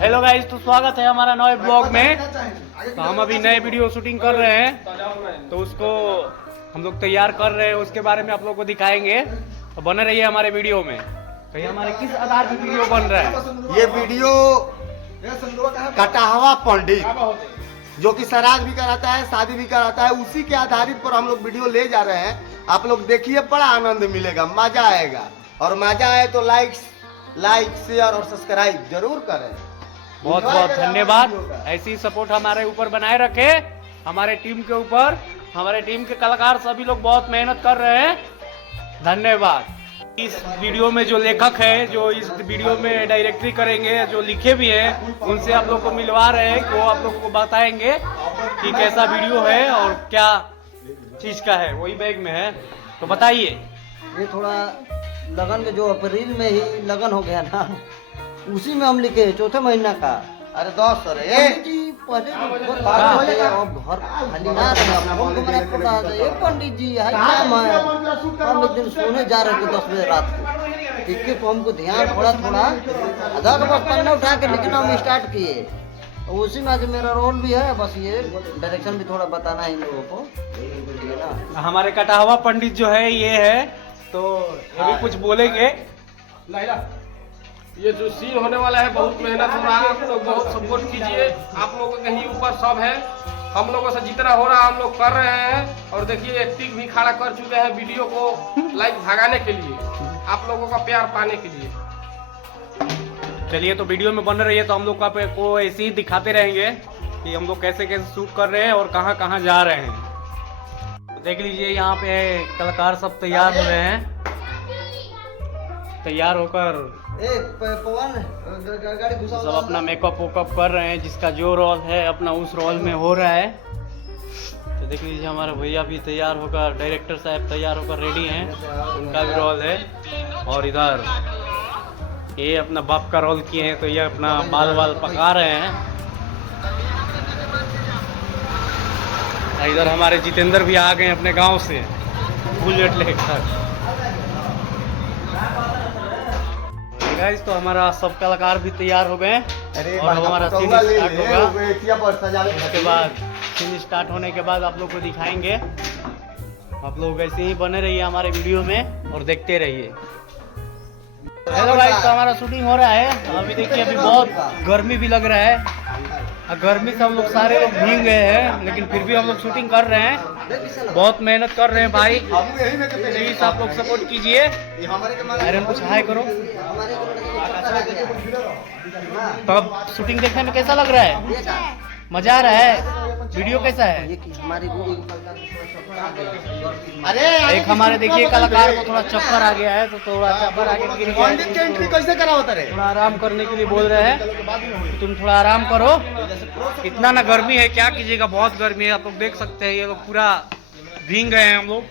Hello guys, तो स्वागत है हमारा नए ब्लॉग में। तो हम अभी नए वीडियो शूटिंग कर रहे हैं, तो उसको हम लोग तैयार कर रहे हैं, उसके बारे में आप लोग को दिखाएंगे। तो बने रहिए हमारे वीडियो में। तो ये हमारे किस आधार पर वीडियो बन रहा है? ये वीडियो कटाहवा पंडित जो कि सराज भी कराता है, शादी भी कराता है, उसी के आधारित पर हम लोग वीडियो ले जा रहे हैं। आप लोग देखिए, बड़ा आनंद मिलेगा, मजा आएगा। और मजा आए तो लाइक शेयर और सब्सक्राइब जरूर करें। बहुत बहुत धन्यवाद। ऐसी सपोर्ट हमारे ऊपर बनाए रखे, हमारे टीम के ऊपर। हमारे टीम के कलाकार सभी लोग बहुत मेहनत कर रहे हैं। धन्यवाद। इस वीडियो में जो लेखक है, जो इस वीडियो में डायरेक्टरी करेंगे, जो लिखे भी हैं, उनसे आप लोग को मिलवा रहे हैं कि वो आप लोग को बताएंगे कि कैसा वीडियो है और क्या चीज का है। वही बैग में है, तो बताइए। ये थोड़ा लगन के जो अप्रैल में ही लगन हो गया ना, उसी में हम लिखे चौथे महीना का। अरे दोस्त पंडित जी पहले घर खाली ना रहे, हमको मैंने पता है ये पंडित जी है काम है। हम एक दिन सोने जा रहे थे 10 बजे रात को, ठीक है, तो हमको ध्यान थोड़ा आधा का बस पन्ना उठा के लिखना हम स्टार्ट किए। तो उसी में आज मेरा रोल भी है, बस ये डायरेक्शन भी थोड़ा बताना है इन लोगों को, ठीक है ना। हमारे कटाहवा पंडित जो है ये है, तो ये भी कुछ बोलेंगे। ये जो सीन होने वाला है, बहुत मेहनत हो रहा है, आप लोग बहुत सपोर्ट कीजिए। आप लोगों के कहीं ऊपर सब है, हम लोगों से जितना हो रहा है हम लोग कर रहे हैं। और देखिए एक्टिंग भी खड़ा कर चुके हैं वीडियो को लाइक भगाने के लिए, आप लोगों का प्यार पाने के लिए। चलिए, तो वीडियो में बन रही है, तो हम लोग को ऐसे ही दिखाते रहेंगे कि हम लोग कैसे कैसे शूट कर रहे हैं और कहाँ कहाँ जा रहे हैं। तो देख लीजिए, यहाँ पे कलाकार सब तैयार हुए हैं, तैयार होकर सब अपना मेकअप वेकअप कर रहे हैं। जिसका जो रोल है अपना उस रोल में हो रहा है। तो देख लीजिए, हमारे भैया भी तैयार होकर, डायरेक्टर साहब तैयार होकर रेडी हैं, उनका भी रोल है। और इधर ये अपना बाप का रोल किए हैं, तो ये अपना बाल पका रहे हैं। इधर हमारे जितेंद्र भी आ गए अपने गांव से बुलेट लेकर। गाइस, तो हमारा सब कलाकार भी तैयार हो गए और हमारा सीन स्टार्ट होगा। उसके बाद सीन स्टार्ट होने के बाद आप लोग को दिखाएंगे। आप लोग ऐसे ही बने रहिए हमारे वीडियो में और देखते रहिए। हेलो गाइस, तो हमारा शूटिंग हो रहा है। अभी देखिए, अभी बहुत गर्मी भी लग रहा है। गर्मी से हम लोग सारे लोग भीग गए हैं, लेकिन फिर भी हम लोग शूटिंग कर रहे हैं। बहुत मेहनत कर रहे हैं भाई, प्लीज आप लोग सपोर्ट कीजिए। आयरन कुछ हाई करो। तो अब शूटिंग देखने में कैसा लग रहा है? मजा आ रहा है? वीडियो कैसा है? एक हमारे देखिए कलाकार को थोड़ा चक्कर आ गया है, तो थोड़ा चक्कर आगे गिर गया है। कैसे करा होता रे? थोड़ा आराम करने के लिए बोल रहे हैं, तुम थोड़ा आराम करो। इतना ना गर्मी है, क्या कीजिएगा, बहुत गर्मी है। आप लोग देख सकते हैं, ये लोग पूरा भीग गए हैं हम लोग।